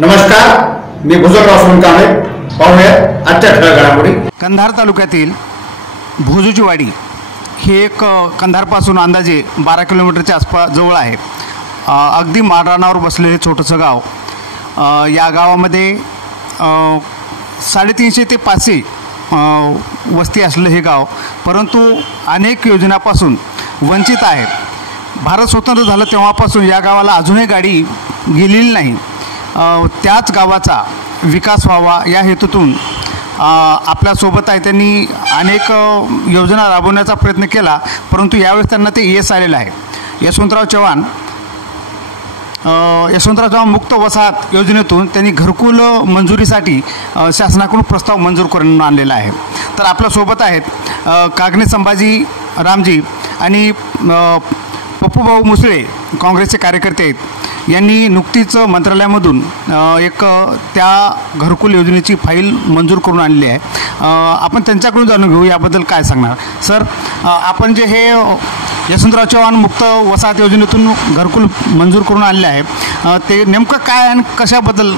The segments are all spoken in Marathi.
नमस्कार, मी भुजलराव सोनकांबळे. पाहूया आजच्या ठळक घडामोडी. कंधार तालुक्यातील भोजूची वाडी हे एक कंधारपासून अंदाजे 12 किलोमीटरच्या आसपास जवळ आहे. अगदी माळरानावर बसलेले छोटंसं गाव. या गावामध्ये 350 ते 500 वस्ती असलेलं हे गाव, परंतु अनेक योजनापासून वंचित आहे. भारत स्वतंत्र झालं तेव्हापासून या गावाला अजूनही गाडी गेलेली नाही. त्याच गावाचा विकास व्हावा या हेतूतून आपल्यासोबत आहे त्यांनी अनेक योजना राबवण्याचा प्रयत्न केला, परंतु यावेळेस त्यांना ते यश आलेलं आहे. यशवंतराव चव्हाण मुक्त वसाहत योजनेतून त्यांनी घरकुल मंजुरीसाठी शासनाकडून प्रस्ताव मंजूर करून आणलेला आहे. तर आपल्यासोबत आहेत कागणे संभाजी रामजी आणि पप्पूभाऊ मुसळे, काँग्रेसचे कार्यकर्ते आहेत. यांनी नुकतीच मंत्रालयामधून एक त्या घरकुल योजनेची फाईल मंजूर करून आणली आहे. आपण त्यांच्याकडून जाणून घेऊ याबद्दल काय सांगणार. सर, आपण जे हे यशवंतराव चव्हाण मुक्त वसाहत योजनेतून घरकुल मंजूर करून आणले आहे, ते नेमकं काय आणि कशाबद्दल?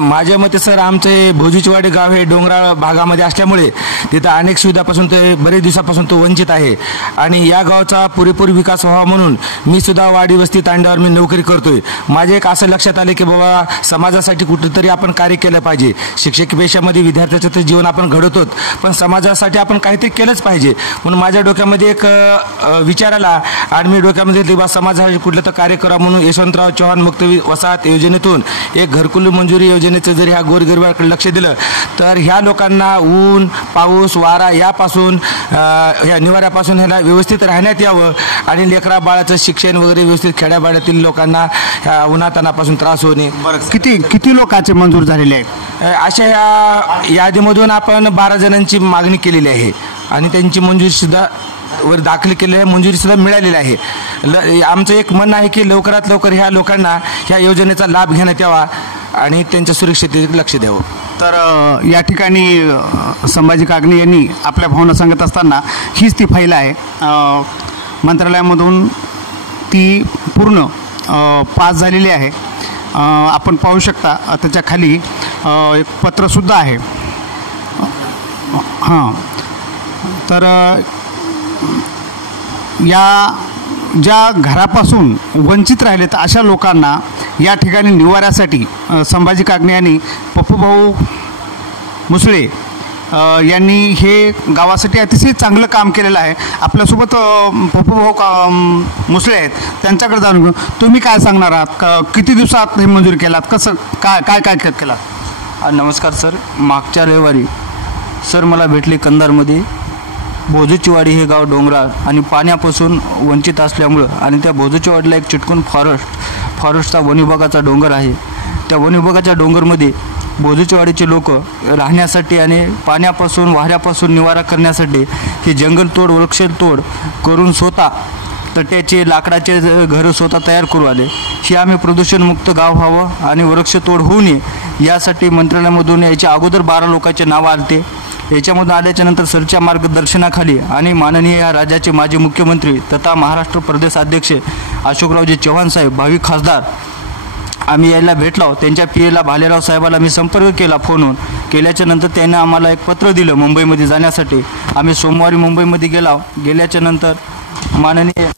माझ्या मते सर, आमचे भोजूचीवाडी गाव हे डोंगराळ भागामध्ये असल्यामुळे तिथं अनेक सुविधापासून ते बरेच दिवसापासून तो वंचित आहे आणि या गावचा पुरेपूर विकास व्हावा म्हणून मी सुद्धा वाडी वस्ती तांड्यावर मी नोकरी करतोय. माझे एक असं लक्षात आले की बाबा समाजासाठी कुठेतरी आपण कार्य केलं पाहिजे. शिक्षक पेशामध्ये विद्यार्थ्याचं ते जीवन आपण घडवतो, पण समाजासाठी आपण काहीतरी केलंच पाहिजे. म्हणून माझ्या डोक्यामध्ये एक विचार आला आणि मी डोक्यामध्ये तेव्हा समाजासाठी कुठलं तर कार्य करा म्हणून यशवंतराव चव्हाण मुक्त वसाहत योजनेतून एक घरकुल मंजुरी योजनेचं जर ह्या गोरगरिबाकडे लक्ष दिलं तर ह्या लोकांना ऊन पाऊस वारा यापासून ह्या निवाऱ्यापासून ह्याला व्यवस्थित राहण्यात यावं आणि लेकरा बाळाचं शिक्षण वगैरे व्यवस्थित खेड्यापाड्यातील लोकांना ह्या उन्हातानापासून त्रास होणे. किती लोकांचे मंजूर झालेले आहेत? अशा या यादीमधून आपण 12 जणांची मागणी केलेली आहे आणि त्यांची मंजुरी सुद्धा वर दाखल केलेली आहे, मंजुरी सुद्धा मिळालेली आहे. आमचं एक म्हणणं आहे की लवकरात लवकर ह्या लोकांना ह्या योजनेचा लाभ घेण्यात यावा आणि त्यांच्या सुरक्षिततेकडे लक्ष द्यावं. तर या ठिकाणी संभाजी कागणे यांनी आपल्या भावना सांगत असताना हीच ती फाईल आहे. मंत्रालयामधून ती पूर्ण पास झालेली आहे. आपण पाहू शकता त्याच्या खाली एक पत्रसुद्धा आहे. हां, तर या ज्या घरापासून वंचित राहिलेत अशा लोकांना या ठिकाणी निवाऱ्यासाठी संभाजी कागणे यांनी पप्पूभाऊ मुसळे यांनी हे गावासाठी अतिशय चांगलं काम केलेलं आहे. आपल्यासोबत पप्पूभाऊ मुसळे आहेत, त्यांच्याकडे जाणून घेऊ. तुम्ही काय सांगणार आहात? किती दिवसात हे मंजूर केलात? कसं काय केलं? नमस्कार सर. मागच्या रविवारी सर मला भेटले कंधारमध्ये. भोजूचीवाडी हे गाव डोंगराळ आणि पाण्यापासून वंचित असल्यामुळं आणि त्या भोजूचीवाडीला एक चिटकून फॉरेस्टचा वनविभागाचा डोंगर आहे. त्या वनविभागाच्या डोंगरमध्ये भोजूचीवाडीचे लोक राहण्यासाठी आणि पाण्यापासून वाऱ्यापासून निवारा करण्यासाठी हे जंगलतोड वृक्षतोड करून स्वतः तट्याचे लाकडाचे घरं स्वतः तयार करू आले. हे आम्ही प्रदूषणमुक्त गाव व्हावं आणि वृक्षतोड होऊ नये यासाठी मंत्रालयामधून याच्या अगोदर 12 लोकांचे नावं आलते. याच्यामधून आल्याच्या नंतर सरच्या मार्गदर्शनाखाली आणि माननीय या राज्याचे माजी मुख्यमंत्री तथा महाराष्ट्र प्रदेश अध्यक्ष अशोकरावजी चव्हाण साहेब, भावी खासदार, आम्ही यायला भेटलो. त्यांच्या PA भालेराव साहेबाला मी संपर्क केला फोनवर. केल्याच्या नंतर त्यांनी आम्हाला एक पत्र दिलं मुंबईमध्ये जाण्यासाठी. आम्ही सोमवारी मुंबईमध्ये गेल्याच्या नंतर माननीय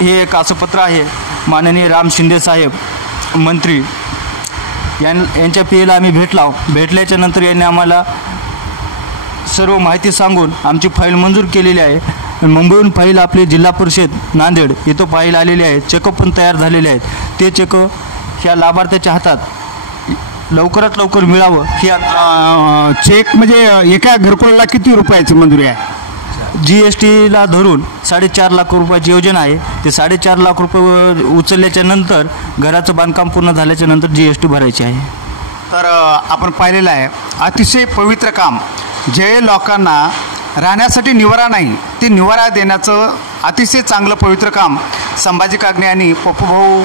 हे एक असं पत्र आहे. माननीय राम शिंदे साहेब मंत्री यांच्या PA आम्ही भेटल्याच्या नंतर यांनी आम्हाला सर्व माहिती सांगून आमची फाईल मंजूर केलेली आहे. मुंबईहून फाईल आपले जिल्हा परिषद नांदेड इथं फाईल आलेली आहे. चेक पण तयार झालेले आहेत. ते चेक ह्या लाभार्थ्याच्या हातात लवकरात लवकर मिळावं. ही चेक म्हणजे एका घरकुलाला किती रुपयाची मंजुरी आहे? GSTला धरून 4.5 लाख रुपयाची योजना आहे. ते 4.5 लाख रुपये उचलल्याच्या नंतर घराचं बांधकाम पूर्ण झाल्याच्या नंतर GST भरायची आहे. तर आपण पाहिलेलं आहे अतिशय पवित्र काम, जे लोकांना राहण्यासाठी निवारा नाही ते निवारा देण्याचं अतिशय चांगलं पवित्र काम संभाजी कागणे आणि पप्पूभाऊ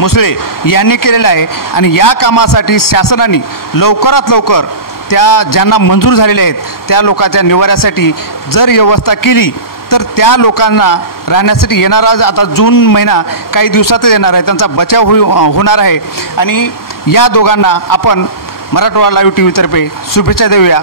मुसळे यांनी केलेलं आहे. आणि या कामासाठी शासनाने लवकरात लवकर त्या ज्यांना मंजूर झालेले आहेत त्या लोकांच्या निवाऱ्यासाठी जर व्यवस्था केली तर त्या लोकांना राहण्यासाठी येणारा आता जून महिना काही दिवसातच येणार आहे, त्यांचा बचाव होणार आहे. आणि या दोघांना आपण मराठवाडा लाईव्ह TV तर्फे शुभेच्छा देऊया.